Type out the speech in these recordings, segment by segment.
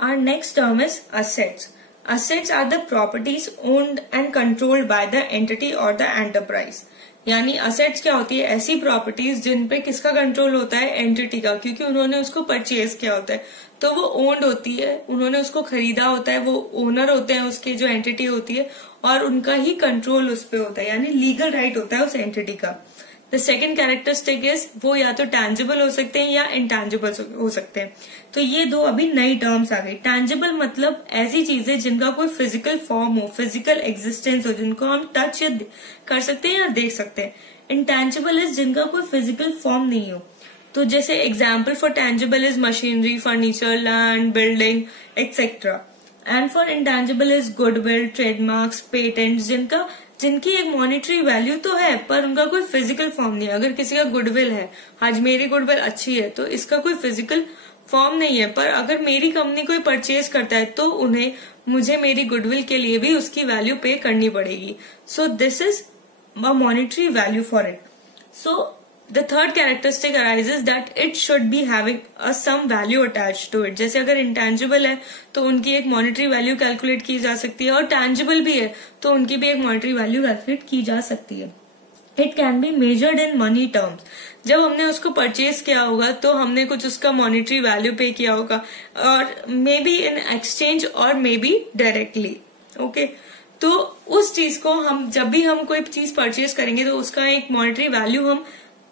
Our next term is assets. Assets are the properties owned and controlled by the entity or the enterprise. यानी assets क्या होती है? ऐसी properties जिन पे किसका कंट्रोल होता है? एंटिटी का, क्योंकि उन्होंने उसको परचेज किया होता है, तो वो ओन्ड होती है, उन्होंने उसको खरीदा होता है, वो ओनर होते हैं उसकी जो एंटिटी होती है, और उनका ही कंट्रोल उस पर होता है, यानी लीगल राइट होता है उस एंटिटी का. द सेकेंड कैरेक्टरिस्टिक इज वो या तो टैंजिबल हो सकते हैं या इनटैंजिबल हो सकते हैं. तो ये दो अभी नई टर्म्स आ गई. टैंजिबल मतलब ऐसी चीजें जिनका कोई फिजिकल फॉर्म हो, फिजिकल एग्जिस्टेंस हो, जिनको हम टच कर सकते हैं या देख सकते हैं. इनटैंजिबल इज जिनका कोई फिजिकल फॉर्म नहीं हो. तो जैसे example for tangible is machinery, furniture, land, building etcetera. And for intangible is goodwill, trademarks, patents, जिनकी एक मॉनिटरी वैल्यू तो है पर उनका कोई फिजिकल फॉर्म नहीं है. अगर किसी का गुडविल है, आज मेरी गुडविल अच्छी है, तो इसका कोई फिजिकल फॉर्म नहीं है, पर अगर मेरी कंपनी कोई परचेज करता है तो मुझे मेरी गुडविल के लिए भी उसकी वैल्यू पे करनी पड़ेगी. So this is a monetary value for it. So the third characteristic arises that it should be having some value attached to it. जैसे अगर intangible है तो उनकी एक monetary value calculate की जा सकती है, और tangible भी है तो उनकी भी एक monetary value calculate की जा सकती है. It can be measured in money terms. जब हमने उसको परचेज किया होगा तो हमने कुछ उसका मॉनिटरी वैल्यू पे किया होगा, और मे बी इन एक्सचेंज और मे बी डायरेक्टली. ओके, तो उस चीज को हम जब भी हम कोई चीज परचेज करेंगे तो उसका एक मॉनिटरी वैल्यू हम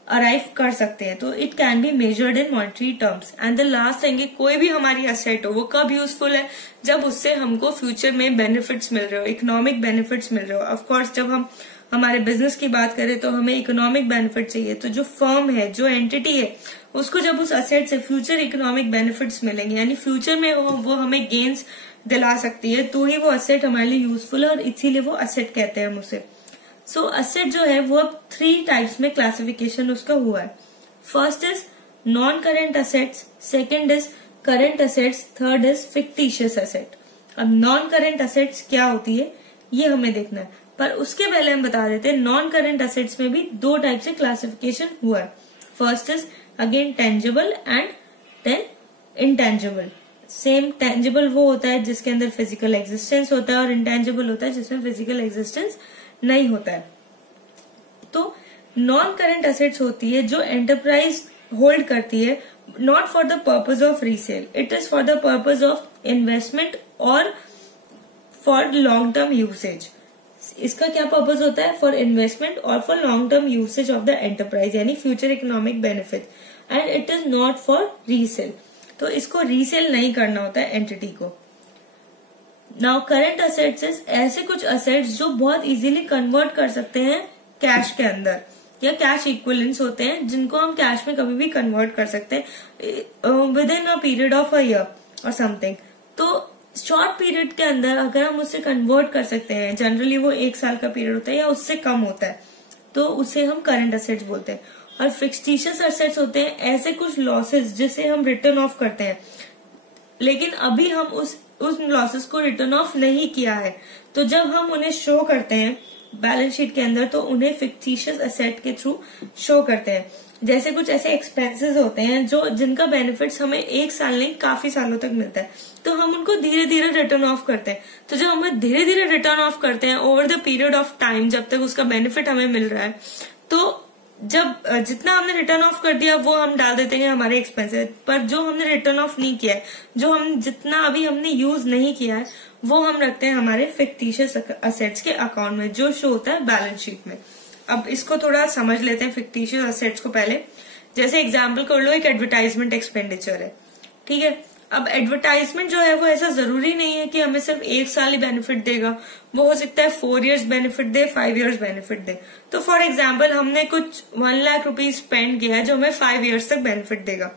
अराइव कर सकते हैं. तो it can be measured in monetary terms. And the last thing, कोई भी हमारी एसेट हो वो कब यूजफुल है? जब उससे हमको फ्यूचर में बेनिफिट्स मिल रहे हो, इकोनॉमिक बेनिफिट्स मिल रहे हो. ऑफकोर्स जब हम हमारे बिजनेस की बात करें तो हमें इकोनॉमिक बेनिफिट चाहिए. तो जो फर्म है, जो एंटिटी है, उसको जब उस एसेट से फ्यूचर इकोनॉमिक बेनिफिट्स मिलेंगे, यानी फ्यूचर में वो हमें गेन्स दिला सकती है, तो ही वो एसेट हमारे लिए यूजफुल है, और इसीलिए वो एसेट कहते हैं हम उसे. सो असेट जो है वो अब 3 टाइप्स में क्लासिफिकेशन उसका हुआ है. First is non current assets, second is current assets, third is fictitious asset. अब नॉन करेंट असेट्स क्या होती है ये हमें देखना है, पर उसके पहले हम बता देते हैं नॉन करेंट असेट्स में भी 2 टाइप से क्लासिफिकेशन हुआ है. First is again tangible and then intangible. Same tangible वो होता है जिसके अंदर फिजिकल एग्जिस्टेंस होता है, और इनटेंजिबल होता है जिसमें फिजिकल एग्जिस्टेंस नहीं होता है. तो नॉन करेंट असेट्स होती है जो एंटरप्राइज होल्ड करती है, not for the purpose of resale, it is for the purpose of investment और फॉर लॉन्ग टर्म यूसेज. इसका क्या पर्पज होता है? फॉर इन्वेस्टमेंट और for long term usage of the enterprise, यानी future economic benefit. And it is not for resale. तो इसको resale नहीं करना होता है एंटिटी को. नाउ करेंट असेट्स इज ऐसे कुछ असेट्स जो बहुत इजीली कन्वर्ट कर सकते हैं कैश के अंदर, या कैश इक्विवेलेंट्स होते हैं जिनको हम कैश में कभी भी कन्वर्ट कर सकते हैं with in a period of a year और समथिंग. तो शॉर्ट पीरियड के अंदर अगर हम उससे कन्वर्ट कर सकते हैं, जनरली वो 1 साल का पीरियड होता है या उससे कम होता है, तो उसे हम करंट असेट्स बोलते हैं. और फिक्टिशियस असेट्स होते हैं ऐसे कुछ लॉसेस जिसे हम रिटर्न ऑफ करते हैं, लेकिन अभी हम उस लॉसेस को रिटर्न ऑफ नहीं किया है. तो जब हम उन्हें शो करते हैं बैलेंस शीट के अंदर, तो उन्हें फिक्टिशियस असेट के थ्रू शो करते हैं. जैसे कुछ ऐसे एक्सपेंसेस होते हैं जिनका बेनिफिट्स हमें 1 साल नहीं काफी सालों तक मिलता है, तो हम उनको धीरे धीरे रिटर्न ऑफ करते हैं. तो जब हम धीरे धीरे रिटर्न ऑफ करते हैं over the period of time, जब तक उसका बेनिफिट हमें मिल रहा है, तो जब जितना हमने रिटर्न ऑफ कर दिया वो हम डाल देते हैं हमारे एक्सपेंसेस पर. जो हमने रिटर्न ऑफ नहीं किया है, जो जितना अभी हमने यूज नहीं किया है, वो हम रखते हैं हमारे फिक्टिशियस असेट्स के अकाउंट में, जो शो होता है बैलेंस शीट में. अब इसको थोड़ा समझ लेते हैं फिक्टिशियस असेट्स को पहले. जैसे एग्जाम्पल कर लो, एक एडवर्टाइजमेंट एक्सपेंडिचर है, ठीक है. अब एडवर्टाइजमेंट जो है वो ऐसा जरूरी नहीं है कि हमें सिर्फ 1 साल ही बेनिफिट देगा, वो हो सकता है 4 इयर्स बेनिफिट दे, 5 इयर्स बेनिफिट दे. तो फॉर एग्जाम्पल हमने कुछ 1 लाख रुपीज स्पेंड किया है जो हमें 5 इयर्स तक बेनिफिट देगा.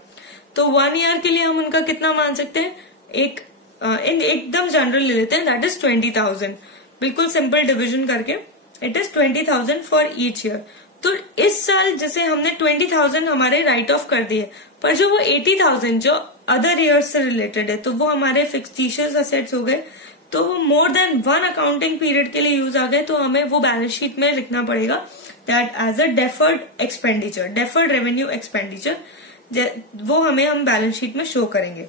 तो 1 ईयर के लिए हम उनका कितना मान सकते हैं? एकदम जनरल ले लेते हैं, दैट इज 20,000. बिल्कुल सिंपल डिविजन करके it is 20,000 for each year. तो इस साल जैसे हमने 20,000 हमारे राइट ऑफ कर दिए, पर जो वो 80,000 जो अदर ईयर्स से रिलेटेड है, तो वो हमारे फिक्टिशियस असेट्स हो गए. तो वो मोर देन 1 अकाउंटिंग पीरियड के लिए यूज आ गए, तो हमें वो बैलेंस शीट में लिखना पड़ेगा that as a deferred expenditure, deferred revenue expenditure, वो हम बैलेंस शीट में शो करेंगे.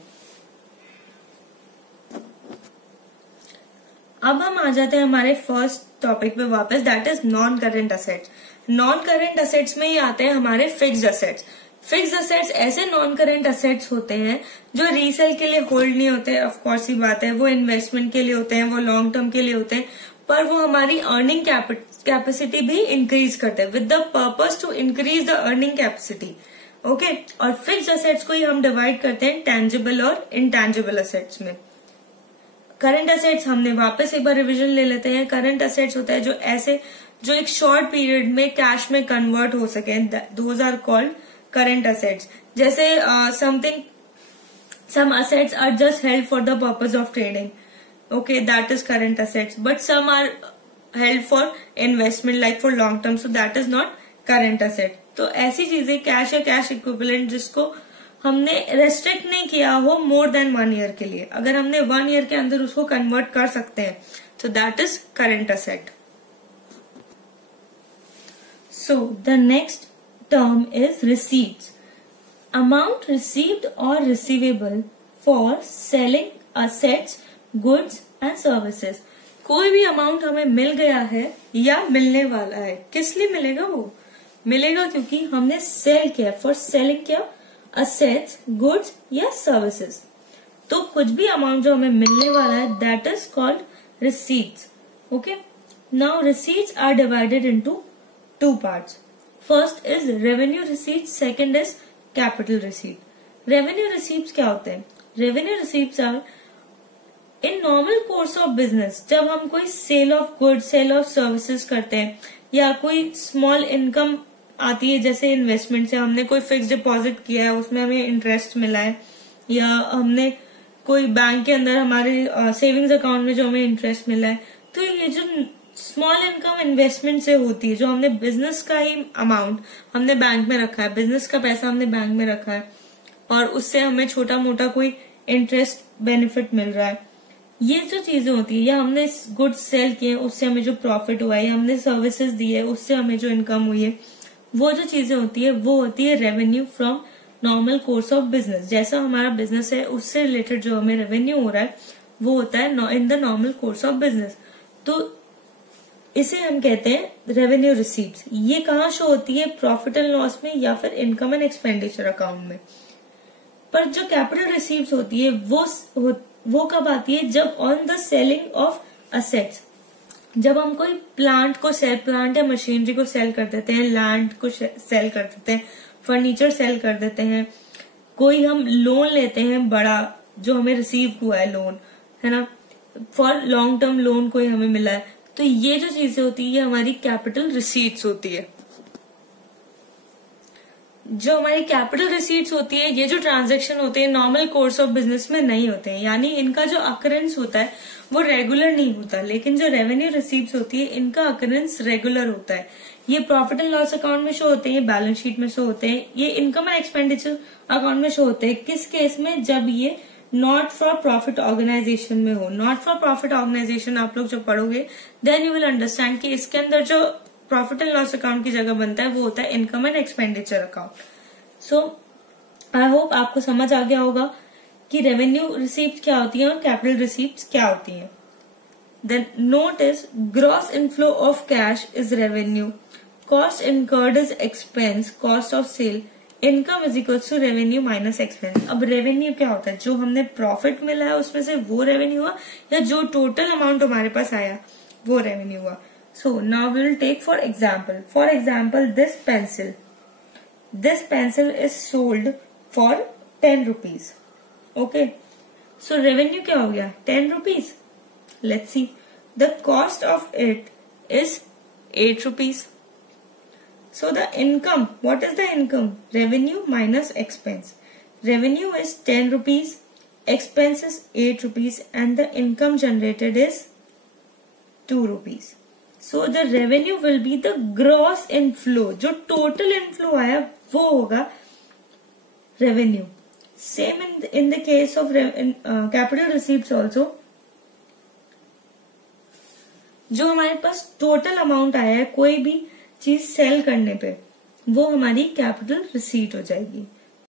अब हम आ जाते हैं हमारे फर्स्ट टॉपिक पे वापस, that is non current assets. Non current assets में ही आते हैं हमारे फिक्स्ड असेट्स। फिक्स्ड असेट्स ऐसे नॉन करेंट असेट्स होते हैं जो रीसेल के लिए होल्ड नहीं होते, ऑफ कोर्स ही बात है, वो इन्वेस्टमेंट के लिए होते हैं, वो लॉन्ग टर्म के लिए होते हैं, पर वो हमारी अर्निंग कैपेसिटी भी इंक्रीज करते हैं with the purpose to increase the earning capacity. Okay, और फिक्स्ड असेट्स को ही हम डिवाइड करते हैं टेंजिबल और इनटेंजिबल असेट्स में। करंट असेट्स हमने वापस एक बार रिवीजन ले लेते हैं। करंट असेट्स होता है जो ऐसे जो एक शॉर्ट पीरियड में कैश में कन्वर्ट हो सके, those are called current assets. जैसे some assets are just held for the purpose of trading, okay, that is current assets, but some are held for investment like for long term, so that is not current asset। तो ऐसी चीजें cash या cash equivalent जिसको हमने restrict नहीं किया हो more than 1 year के लिए, अगर हमने 1 ईयर के अंदर उसको कन्वर्ट कर सकते हैं, तो that is current asset. So the next term is receipts. Amount received or receivable for selling assets, goods and services. कोई भी अमाउंट हमें मिल गया है या मिलने वाला है, किस लिए मिलेगा? वो मिलेगा क्योंकि हमने सेल किया, फॉर सेलिंग किया असेट्स, गुड्स या सर्विसेज। तो कुछ भी अमाउंट जो हमें मिलने वाला है that is called receipts. Okay, now receipts are divided into 2 parts. First is revenue receipt, second is capital receipt. Revenue receipts क्या होते हैं? Revenue receipts are in normal course of business, जब हम कोई sale of goods, sale of services करते हैं या कोई स्मॉल इनकम आती है, जैसे इन्वेस्टमेंट से हमने कोई फिक्स डिपॉजिट किया है, उसमें हमें इंटरेस्ट मिला है, या हमने कोई बैंक के अंदर हमारे सेविंग्स अकाउंट में जो हमें इंटरेस्ट मिला है, तो ये जो स्मॉल इनकम इन्वेस्टमेंट से होती है, जो हमने बिजनेस का ही अमाउंट हमने बैंक में रखा है, बिजनेस का पैसा हमने बैंक में रखा है और उससे हमें छोटा मोटा कोई इंटरेस्ट बेनिफिट मिल रहा है, ये जो चीजें होती है, या हमने गुड्स सेल किए उससे हमें जो प्रॉफिट हुआ है, या हमने सर्विसेज दी है उससे हमें जो इनकम हुई है, वो जो चीजें होती है वो होती है revenue from normal course of business. जैसा हमारा बिजनेस है उससे रिलेटेड जो हमें रेवेन्यू हो रहा है वो होता है in the normal course of business, तो इसे हम कहते हैं रेवेन्यू रिसीट्स। ये कहाँ शो होती है? प्रॉफिट एंड लॉस में या फिर इनकम एंड एक्सपेंडिचर अकाउंट में। पर जो कैपिटल रिसीट्स होती है वो कब आती है? जब on the selling of assets, जब हम कोई प्लांट या मशीनरी को सेल कर देते हैं, लैंड को सेल कर देते हैं, फर्नीचर सेल कर देते हैं, कोई हम लोन लेते हैं बड़ा जो हमें रिसीव हुआ है लोन, है ना, फॉर लॉन्ग टर्म लोन कोई हमें मिला है, तो ये जो चीजें होती है ये हमारी कैपिटल रिसीट्स होती है। जो हमारी कैपिटल रिसीट्स होती है, ये जो ट्रांजैक्शन होते हैं नॉर्मल कोर्स ऑफ बिजनेस में नहीं होते हैं, यानी इनका जो अकरेंस होता है वो रेगुलर नहीं होता। लेकिन जो रेवेन्यू रिसीट्स होती है इनका अकरेंस रेगुलर होता है। ये प्रॉफिट एंड लॉस अकाउंट में शो होते हैं, ये बैलेंस शीट में शो होते हैं, ये इनकम एंड एक्सपेंडिचर अकाउंट में शो होते हैं। किस केस में? जब ये नॉट फॉर प्रॉफिट ऑर्गेनाइजेशन में हो। नॉट फॉर प्रॉफिट ऑर्गेनाइजेशन आप लोग जब पढ़ोगे देन यू विल अंडरस्टैंड कि इसके अंदर जो प्रॉफिट एंड लॉस अकाउंट की जगह बनता है वो होता है income and expenditure account. So I hope आपको समझ आ गया होगा कि रेवेन्यू रिसीप्ट क्या होती है और कैपिटल रिसीप्ट क्या होती है। Then note is gross inflow of cash is revenue, cost incurred is expense, cost of sale, income is equal to revenue minus expense. अब रेवेन्यू क्या होता है? जो हमने प्रॉफिट मिला है उसमें से वो रेवेन्यू हुआ, या जो टोटल अमाउंट हमारे पास आया वो रेवेन्यू हुआ। So now we will take for example this pencil is sold for 10 rupees. Okay, so revenue क्या हो गया? 10 rupees. Let's see, the cost of it is 8 rupees. So the income, what is the income? Revenue minus expense. Revenue is 10 rupees, expense is 8 rupees and the income generated is 2 rupees. So the revenue will be the gross inflow. जो total inflow आया वो होगा revenue. Same in the case of capital receipts also. जो हमारे पास total amount आया है कोई भी चीज सेल करने पे वो हमारी कैपिटल रिसीट हो जाएगी।